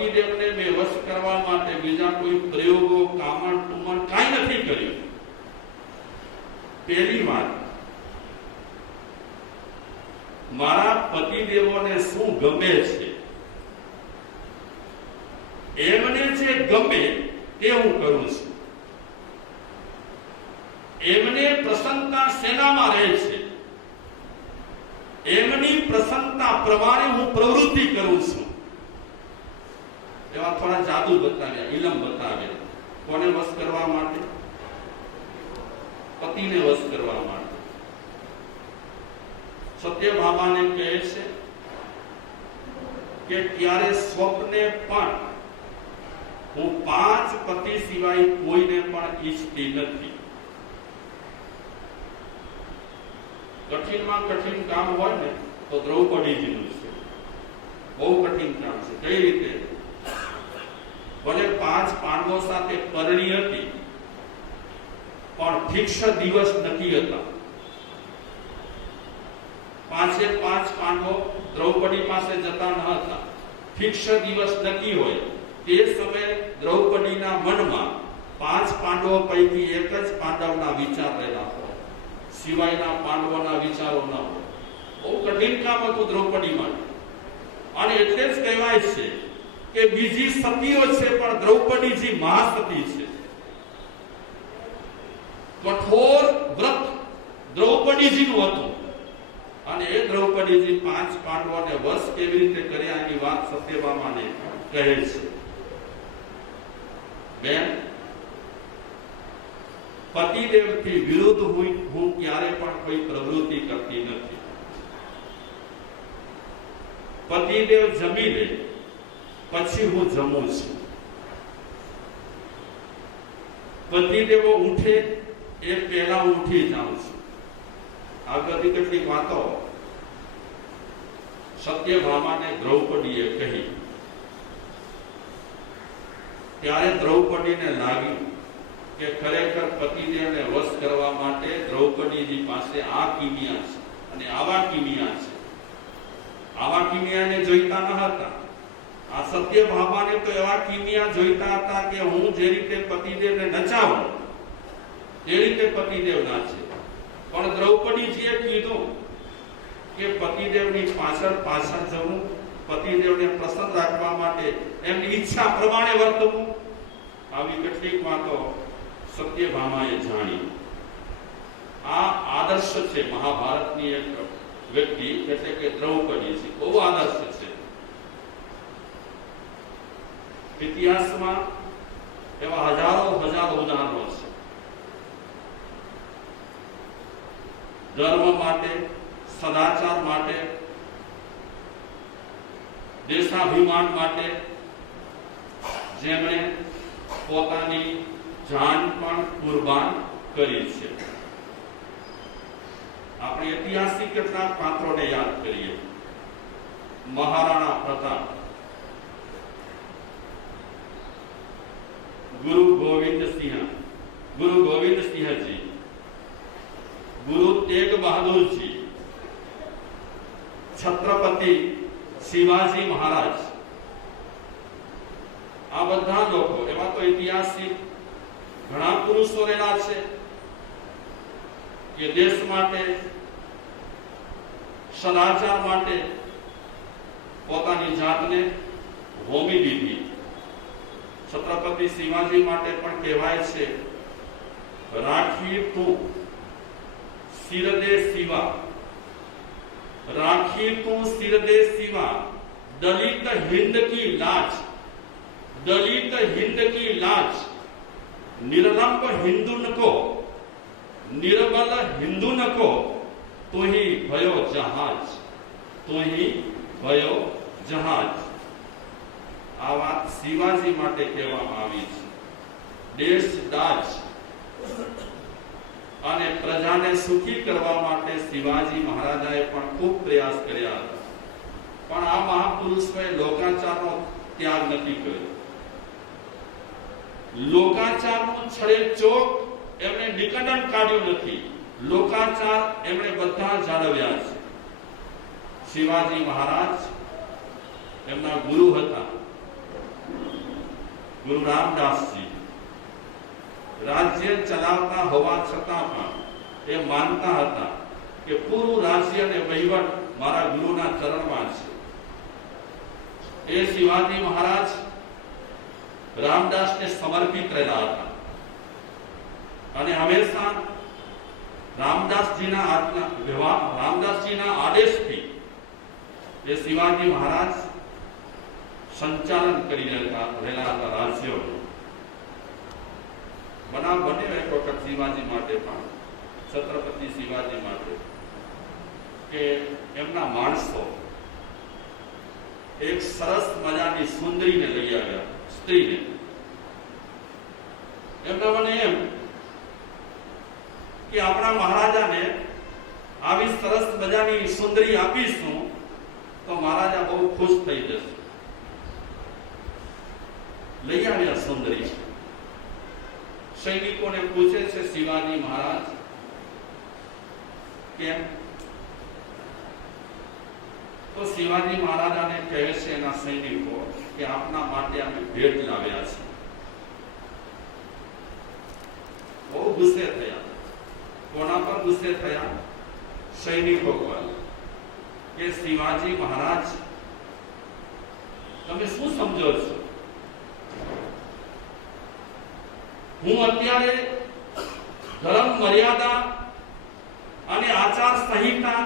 પતિદેવને બેવશ કરવા માટે બીજા કોઈ પ્રયોગો, કામણ ટુમણ કાંઈ નથી કર્યું. પહેલી વાત, મારા પતિદેવોને શું ગમે છે, એમને જે ગમે તે હું કરું છું. એમને પ્રસન્નતા શેનામાં રહે છે, એમની પ્રસન્નતા પ્રમાણે હું પ્રવૃત્તિ કરું છું. એવા થોડા જાદુ બતાવ્યા, ઇલમ બતાવ્યા. કોને વશ કરવા માટે? પતિને વશ કરવા માટે. સત્યભામાને કહે છે કે ત્યારે સ્વપ્ને પણ હું 5 પતિ સિવાય કોઈને પણ ઈચ્છતી નથી. કઠિનમાં કઠિન કામ હોય ને તો દ્રૌપદીજીનું છે. બહુ કઠિન કામ છે. કઈ રીતે? ભલે 5 પાંડવો સાથે પરણી હતી, પણ ફિક્સ દિવસ નક્કી હતા. 5 પાંડવો દ્રૌપદી પાસે જતા ન હતા. ફિક્સ દિવસ નક્કી હોય. તે સમયે દ્રૌપદીના મનમાં 5 પાંડવો પૈકી એક જ પાંડવના વિચાર રહેલા હોય, સિવાયના પાંડવોના વિચારો ન હોય. બહુ કઠિન કામ હતું દ્રૌપદી માટે. અને એટલે જ કહેવાય છે કે બીજી સતીઓ છે પણ દ્રૌપદીજી મહાસતી છે. કઠોર વ્રત દ્રૌપદીજીનું હતું. અને એ દ્રૌપદીજી 5 પાંડવોને વશ કેવી રીતે કર્યા એની વાત સત્યભામાને કહે છે. બેન, પતિદેવથી વિરુદ્ધ હું ક્યારે પણ કોઈ પ્રવૃત્તિ કરતી નથી. પતિદેવ જમી લે પછી હું જમું છું. પતિદેવો ઉઠે એ પહેલા હું ઉઠી જાઉં છું. આ બધી કેટલીક વાતો સત્યભામાને દ્રૌપદીએ કહી. ત્યારે દ્રૌપદીને લાગ્યું કે ખરેખર પતિદેવને વશ કરવા માટે દ્રૌપદીજી પાસે આ કિમિયા છે અને આવા કિમિયા છે. આવા કિમિયાને જોઈતા ન હતા. આ સત્યભામાને તો એવા કિમિયા જોઈતા હતા કે હું જે રીતે પતિદેવને નચાવું તે રીતે પતિદેવ નાચે. પણ દ્રૌપદીજીએ કીધું કે પતિદેવની પાછળ જવું, પતિદેવને પ્રસન્ન રાખવા માટે એમની ઈચ્છા પ્રમાણે વર્તવું. આવી કેટલીક વાતો સત્યભામાએ જાણી. આ આદર્શ છે મહાભારતની એક વ્યક્તિ એટલે કે દ્રૌપદીજી. બહુ આદર્શ છે. ઇતિહાસમાં એવા હજારો ઉદાહરણો છે. ધર્મ માટે, સદાચાર માટે, દેશાભિમાન માટે જેમણે પોતાની જાન પણ કુરબાન કરી છે. આપણે ઐતિહાસિક કેટલાક પાત્રોને યાદ કરીએ. મહારાણા પ્રતાપ, ગુરુ ગોવિંદસિંહજી, ગુરુ તેગ બહાદુરજી, છત્રપતિ શિવાજી મહારાજ. આ બધા લોકો એવા તો ઐતિહાસિક ઘણા પુરુષો રહેલા છે કે દેશ માટે, સદાચાર માટે પોતાની જાતને હોમી દીધી. છત્રપતિ શિવાજી માટે પણ કહેવાય છે, રાખી તું સિરદે શિવા, રાખી તું સિરદે શિવા, દલિત हिंद की लाज, दलित हिंद की लाज, निरलंब हिंदुन को, निर्बल हिंदुन को, तो ही भयो जहाज, तो ही भयो जहाज. આ વાત શિવાજી માટે કહેવામાં આવી છે. દેશ દાજ અને પ્રજાને સુખી કરવા માટે શિવાજી મહારાજાએ પણ ખૂબ પ્રયાસ કર્યા હતા. પણ આ મહાપુરુષોએ લોકાચારનો ત્યાગ નથી કર્યો. લોકાચારનું છડેચોક એમણે નિકંદન કાઢ્યું નથી. લોકાચાર એમણે બધા જાળવ્યા છે. શિવાજી મહારાજ એમના ગુરુ હતા. ગુરુ રામદાસજી રાજ્ય ચલાવતા હોવા છતાં પણ એ માનતા હતા કે પૂરું રાજ્ય અને વહીવટ મારા ગુરુના ચરણમાં છે. એ શિવાજી મહારાજ રામદાસને સમર્પિત રહેલા હતા અને હંમેશા રામદાસજીના આદેશથી એ શિવાજી મહારાજ સંચાલન કરી રહેલા હતા રાજ્યોનું. બનાવ બન્યો એક વખત શિવાજી માટે પણ, છત્રપતિ શિવાજી માટે, કે એમના માણસો એક સરસ મજાની સુંદરીને લઈ આવ્યા, સ્ત્રીને. એમના મને એમ કે આપણા મહારાજાને આવી સરસ મજાની સુંદરી આપીશું તો મહારાજા બહુ ખુશ થઈ જશે. લઈ આવ્યા સુંદરી. સૈનિકોને પૂછે છે શિવાજી મહારાજ કેમ? તો શિવાજી મહારાજાને કહે છે એના સૈનિકો કે આપના માટે અમે ભેટ લાવ્યા છીએ. બહુ ગુસ્સે થયા. કોના પર ગુસ્સે થયા? સૈનિકો પર. કે શિવાજી મહારાજ તમે શું સમજો છો? હું અત્યારે ધર્મ મર્યાદા અને આચાર સંહિતા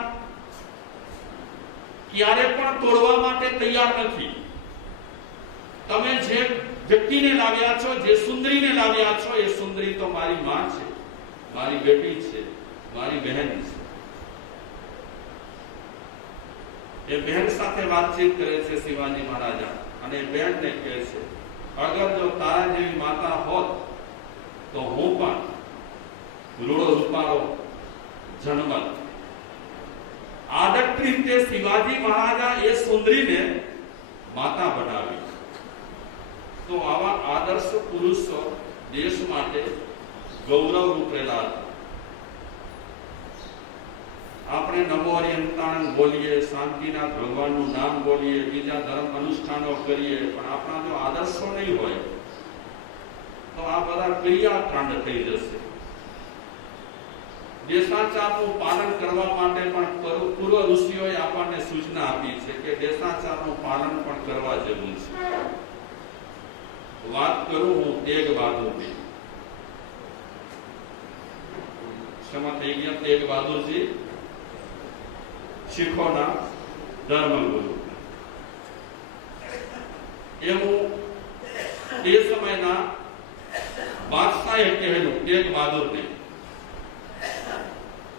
ક્યારે પણ તોડવા માટે તૈયાર નથી. તમે જે વ્યક્તિને લાવ્યા છો, જે સુંદરીને લાવ્યા છો, એ સુંદરી તો મારી માં છે, મારી બેટી છે, મારી બહેન છે. એ બહેન સાથે વાતચીત કરે છે શિવાજી મહારાજા અને બહેનને કહે છે અગર જો તારા જેવી માતા હોત તો હું પણ રૂડો રૂપાળો જન્મત. આદર્શ રીતે શિવાજી મહારાજા એ સુંદરીને માતા બનાવી. તો આવા આદર્શ પુરુષો દેશ માટે ગૌરવ રૂપેલા હતા. આપણે નમો હરિહંતાણં બોલીએ, શાંતિનાથ ભગવાનનું નામ બોલીએ, બીજા ધર્મ અનુષ્ઠાનો કરીએ, પણ આપણા જો આદર્શો નહીં હોય તો આ બધા ક્રિયાકાંડ થઈ જશે. દેશાચારનું પાલન કરવા માટે પણ પૂર્વ ઋષિઓએ આપણને સૂચના આપી છે કે દેશાચારનું પાલન પણ કરવા જેવું છે. વાત કરું હું તેગ બહાદુરની. ક્ષમા થઈ ગયા. તેગ બહાદુરજી શીખોના ધર્મગુરુ. એવું તે સમયના બાદશાહે કહેલું તેગ બહાદુરને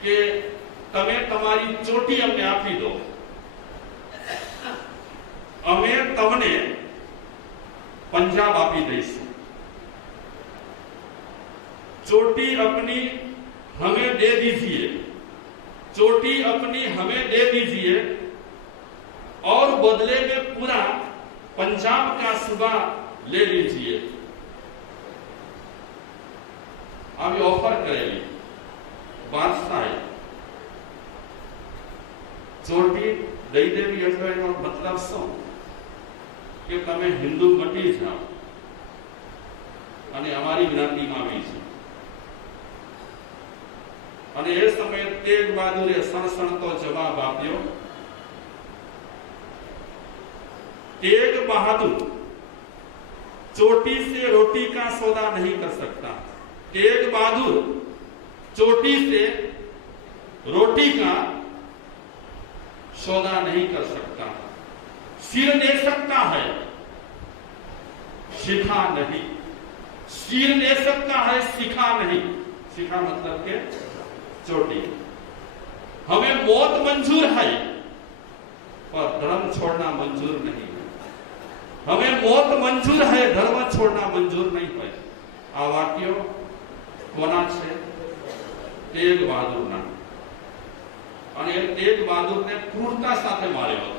કે તમે તમારી ચોટી અમને આપી દો, અમે તમને पंजाब आपी दईશું. चोटी अपनी हमें दे दीजिए, चोटी अपनी हमें दे दीजिए और बदले में पूरा पंजाब का सूबा ले लीजिए. अभी ऑफर करेगी बादशाह. चोटी दई देवी એટલે એનો મતલબ શું કે તમે હિન્દુ મટી જાઓ અને અમારી જ્ઞાતિમાં આવી છે. અને એ સમયે તેગ બહાદુરે સણસણતો જવાબ આપ્યો. तेग बहादुर चोटी से रोटी का सौदा नहीं कर सकता. तेग बहादुर चोटी से रोटी का सौदा नहीं कर सकता. सिर दे सकता है, शिखा नहीं. सिर दे सकता है, शिखा नहीं. शिखा मतलब के चोटी. हमें मौत मंजूर है पर धर्म छोड़ना मंजूर नहीं. हमें मौत मंजूर है, धर्म छोड़ना मंजूर नहीं है. आ वाक्यो कोना છે? તેગ બહાદુરના. અને એ તેગ બહાદુરને ક્રૂરતા સાથે માર્યો હતો.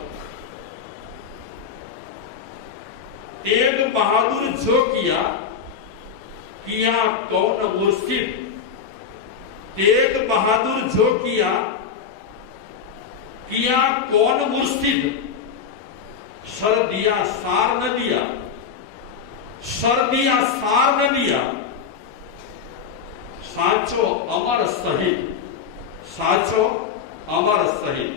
तेग बहादुर जो किया कौन मुर्शिद. तेग बहादुर जो किया कौन मुर्शिद. सर दिया सार न दिया, શરદિયા સાર ન દિયા, સાચો અમર સહિત, સાચો અમર સહિત.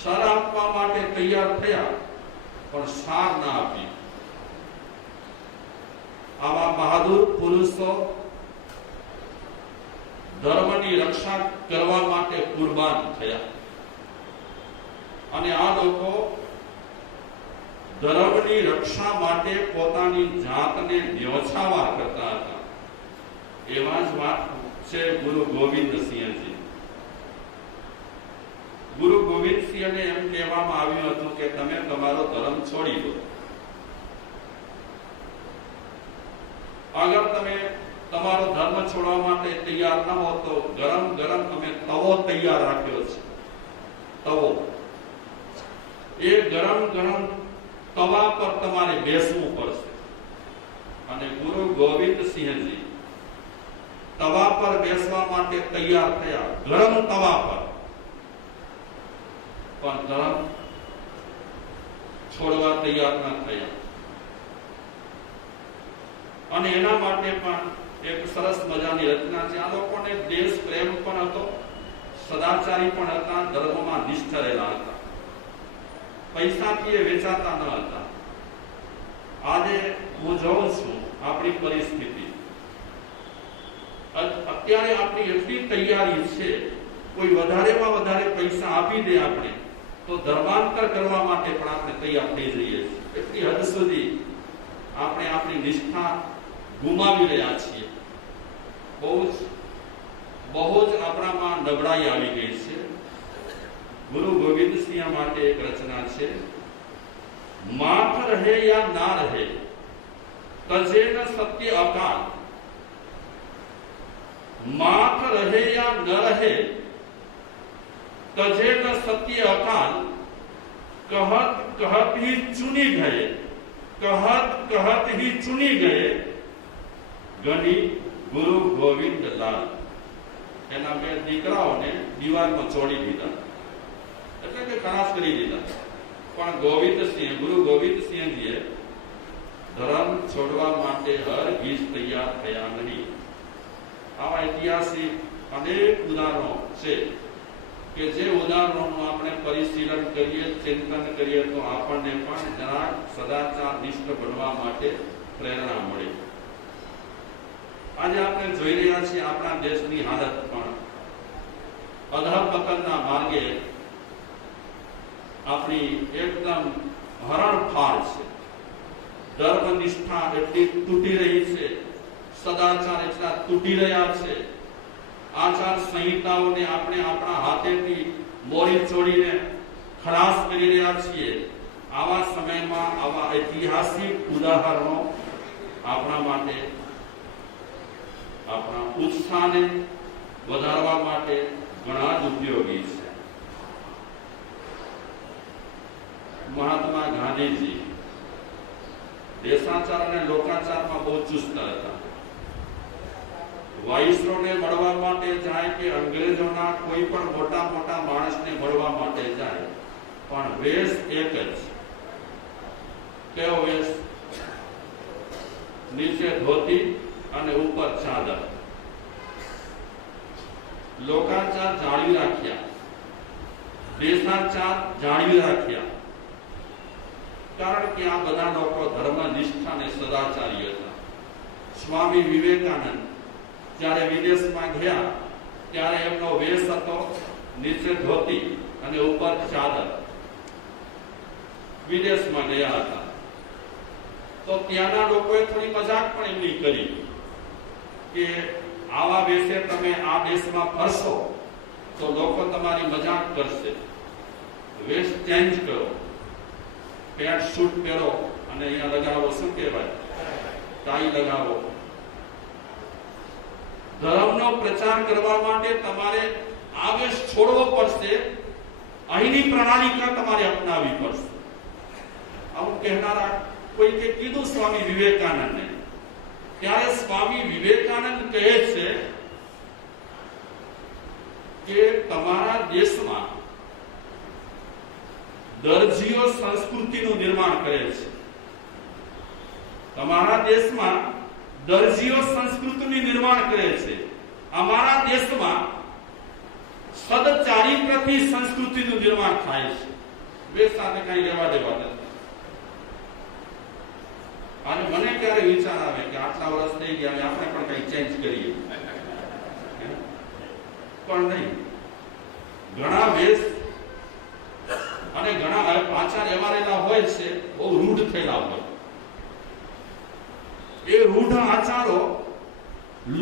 સર આપવા માટે તૈયાર થયા પણ સાર ના આપી. આવા બહાદુર પુરુષો ધર્મની રક્ષા કરવા માટે કુરબાન થયા અને આ લોકો ધર્મની રક્ષા માટે પોતાની જાતને ન્યોછાવર કરતા હતા. એવા જ વાત છે ગુરુ ગોવિંદસિંહજી. ગુરુ ગોવિંદસિંહને એમ કહેવામાં આવ્યું હતું કે તમે તમારો ધર્મ છોડી દો. અગર તમે તમારો ધર્મ છોડવા માટે તૈયાર ન હો તો ગરમ ગરમ અમે તવો તૈયાર રાખ્યો છે. તવો, એ ગરમ ગરમ તવા પર તમારે બેસવું પડશે. અને ગુરુ ગોવિંદસિંહજી તવા પર બેસવા માટે તૈયાર થયા, ગરમ તવા પર, પણ ધર્મ છોડવા તૈયાર ન થયા. અને એના માટે પણ એક સરસ મજાની રચના છે. આ લોકોને દેશ પ્રેમ પણ હતો, સદાચારી પણ હતા, ધર્મમાં નિષ્ઠ રહેલા હતા, પૈસાથી એ વેચાતા ન હતા. આજે હું જોઉં છું આપણી પરિસ્થિતિ, અત્યારે આપણી એટલી તૈયારી છે, કોઈ વધારેમાં વધારે પૈસા આપી દે આપણે તો ધર્માંતર કરવા માટે પણ આપણે તૈયાર થઈ જઈએ છીએ. એટલી હદ સુધી આપણે આપણી નિષ્ઠા ગુમાવી રહ્યા છીએ. બહુ જ આપણામાં નબળાઈ આવી ગઈ છે. ગુરુ ગોવિંદસિંહ માટે એક રચના છે. માથ રહે યા ના રહે, તજે ન સત્ય અકાલ. માથ રહે યા ન રહે, તજે ન સત્ય અકાલ. कहत कहत ही चुनी गए, कहत कहत ही चुनी गए, गणी गुरु गोविंद लाल. એના બે દીકરાઓને દીવારમાં ચોડી દીધા, એટલે કે ખલાસ કરી દીધા. પણ ગોવિંદસિંહ, ગુરુ ગોવિંદસિંહજીએ ધર્મ છોડવા માટે હરગીજ તૈયાર થયા નહીં. આવા ઐતિહાસિક અનેક ઉદાહરણો છે કે જે ઉદાહરણોનું આપણે પરિશીલન કરીએ, ચિંતન કરીએ તો આપણને પણ જરાક સદાચાર નિષ્ઠ બનવા માટે પ્રેરણા મળે. આજે આપણે જોઈ રહ્યા છીએ આપણા દેશની હાલત પણ અધઃપતનના માર્ગે આપણી એકદમ હરણફાળ છે. ધર્મનિષ્ઠા એટલી તૂટી રહી છે, સદાચાર એટલા તૂટી રહ્યા છે, આચાર સંહિતાઓને આપણે આપણા હાથેથી મોડી ચોડીને ખલાસ કરી રહ્યા છીએ. આવા સમયમાં આવા ઐતિહાસિક ઉદાહરણો આપણા માટે, આપણા ઉત્સાહને વધારવા માટે ઘણા જ ઉપયોગી છે. મહાત્મા ગાંધીજી દેશાચાર અને લોકાચારમાં બહુ ચુસ્ત હતા. વાઇસરોયને મળવા માટે જાય કે અંગ્રેજોના કોઈ પણ મોટા મોટા માણસને મળવા માટે જાય, પણ વેશ એક જ. કેવો વેશ? નીચે ધોતી અને ઉપર ચાદર. લોકાચાર જાળવી રાખ્યા, દેશાચાર જાળવી રાખ્યા, કારણ કે આ બધા લોકો ધર્મનિષ્ઠ અને સદાચારી હતા. સ્વામી વિવેકાનંદ જ્યારે વિદેશમાં ગયા ત્યારે એમનો વેશ હતો નીચે ધોતી અને ઉપર ચાદર. વિદેશમાં ગયા હતા તો ત્યાંના લોકોએ થોડી મજાક પણ એમની કરી કે આવા વેશે તમે આ દેશમાં ફરશો તો લોકો તમારી મજાક કરશે, વેશ ચેન્જ કરો, પેન્ટ શૂટ પહેરો અને અહીંયા લગાવો, શું કહેવાય, ટાઈ લગાવો. ધર્મનો પ્રચાર કરવા માટે તમારે આ વેશ છોડવો પડશે, અહીંની પ્રણાલિકા તમારે અપનાવવી પડશે. આવું કહેનારા કોઈકે કીધું સ્વામી વિવેકાનંદને. ત્યારે સ્વામી વિવેકાનંદ કહે છે કે તમારા દેશમાં દરજીઓ સંસ્કૃતિનું નિર્માણ કરે છે. તમારા દેશમાં દરજીઓ સંસ્કૃતિનું નિર્માણ કરે છે, અમારા દેશમાં સદચારિત્રથી સંસ્કૃતિનું નિર્માણ થાય છે. બે સાથે કઈ લેવા દેવા નથી. અને મને ક્યારે વિચાર આવે કે આટલા વર્ષ થઈ ગયા આપણે પણ કઈ ચેન્જ કરીએ, પણ નહીં. ઘણા વેશ અને ઘણા આચાર એવા રહેલા હોય છે બહુ રૂઢ થયેલા હોય. એ રૂઢ આચારો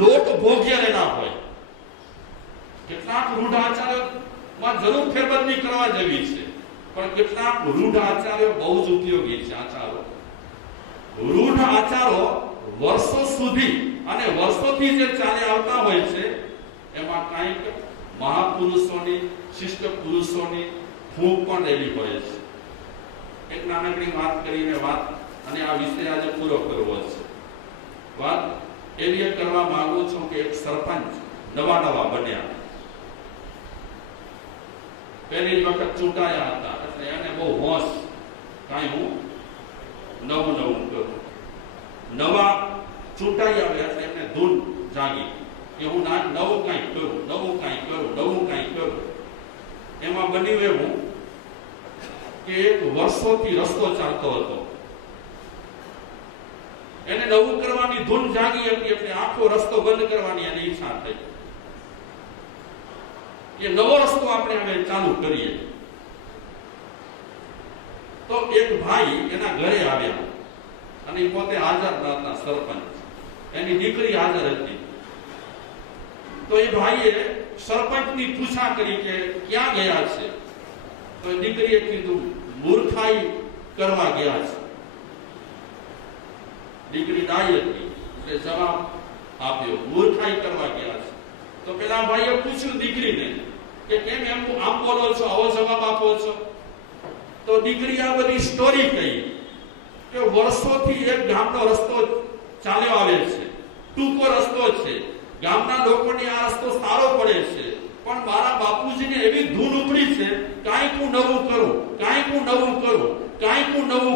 લોક ભોગ્ય રહેલા હોય. કેટલાક રૂઢ આચાર્યોમાં જરૂર ફેરબદલી કરવા જેવી છે, પણ કેટલાક રૂઢ આચાર્યો બહુ જ ઉપયોગી છે. આચારો રૂઢ આચારો વર્ષો સુધી અને વર્ષોથી જે ચાલે આવતા હોય છે એમાં કાંઈક મહાપુરુષોની, શિષ્ટ પુરુષોની ફૂંક પણ રહેલી હોય છે. એક નાનકડી વાત કરીને વાત અને આ વિષય આજે પૂરો કરવો છે. વાત એવી કરવા માંગુ છું કે એક સરપંચ નવા બન્યા, પહેલી જ વખત ચૂંટાયા હતા, એટલે એને બહુ હોશ, કાંઈ હું નવું કરું. નવા ચૂંટાઈ આવ્યા એટલે એને ધૂન જાગી કે હું નવું કાંઈ કરું. એમાં બન્યું એવું કે એક વર્ષોથી રસ્તો ચાલતો હતો, એને નવું કરવાની ધૂન જાગી હતી, એટલે આખો રસ્તો બંધ કરવાની એની ઈચ્છા થઈ કે નવો રસ્તો આપણે હવે ચાલુ કરીએ. તો એક ભાઈ એના ઘરે આવ્યા અને પોતે હાજર ન હતા, સરપંચ, એની દીકરી હાજર હતી. તો એ ભાઈએ સરપંચની પૂછા કરી કે ક્યાં ગયા છે? તો દીકરીએ કીધું મૂર્ખાઈ કરવા ગયા છે. દીકરી ડાઈ હતી એટલે જવાબ આપ્યો મૂર્ખાઈ કરવા ગયા છે. તો પેલા ભાઈએ પૂછ્યું દીકરીને કે કેમ એમ આમ બોલો છો, આવો જવાબ આપો છો? તો દીકરી આ બધી સ્ટોરી કહી કે વર્ષોથી એક ગામનો રસ્તો ચાલ્યો આવે છે, ટૂંકો રસ્તો છે, ગામના લોકોને આ રસ્તો સારો પડે છે, પણ મારા બાપુજીને એવી ધૂન ઉપડી છે કાંઈક હું નવું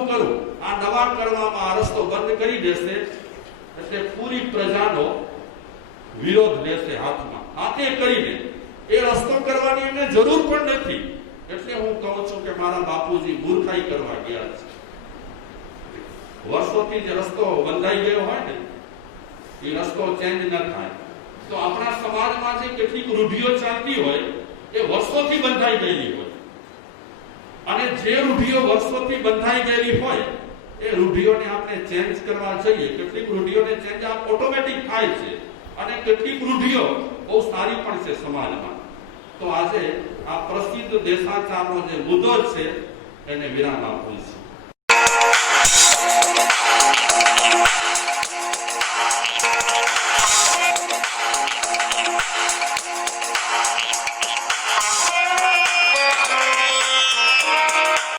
કરું. આ નવા કરવામાં આ રસ્તો બંધ કરી દેશે એટલે પૂરી પ્રજાનો વિરોધ લેશે હાથે કરીને. એ રસ્તો કરવાની એમને જરૂર પણ નથી. એટલે હું કહું છું કે મારા બાપુજી મૂર્ખાઈ કરવા ગયા છે. વર્ષોથી જે રસ્તો બંધાઈ ગયો હોય ને એ રસ્તો ચેન્જ ન થાય. તો આપણા સમાજમાં જે કેટલીક રૂઢિઓ ચાલતી હોય એ વર્ષોથી બંધાઈ ગયેલી હોય, અને જે રૂઢિઓ વર્ષોથી બંધાઈ ગયેલી હોય એ રૂઢિઓને આપણે ચેન્જ કરવા જઈએ. કેટલીક રૂઢિઓને ચેન્જ ઓટોમેટિક થાય છે અને કેટલીક રૂઢિઓ બહુ સારી પણ છે સમાજમાં. તો આજે આ પ્રસિદ્ધ દેશાચારનો જે મુદ્દો છે એને વિરામ આપવું છે.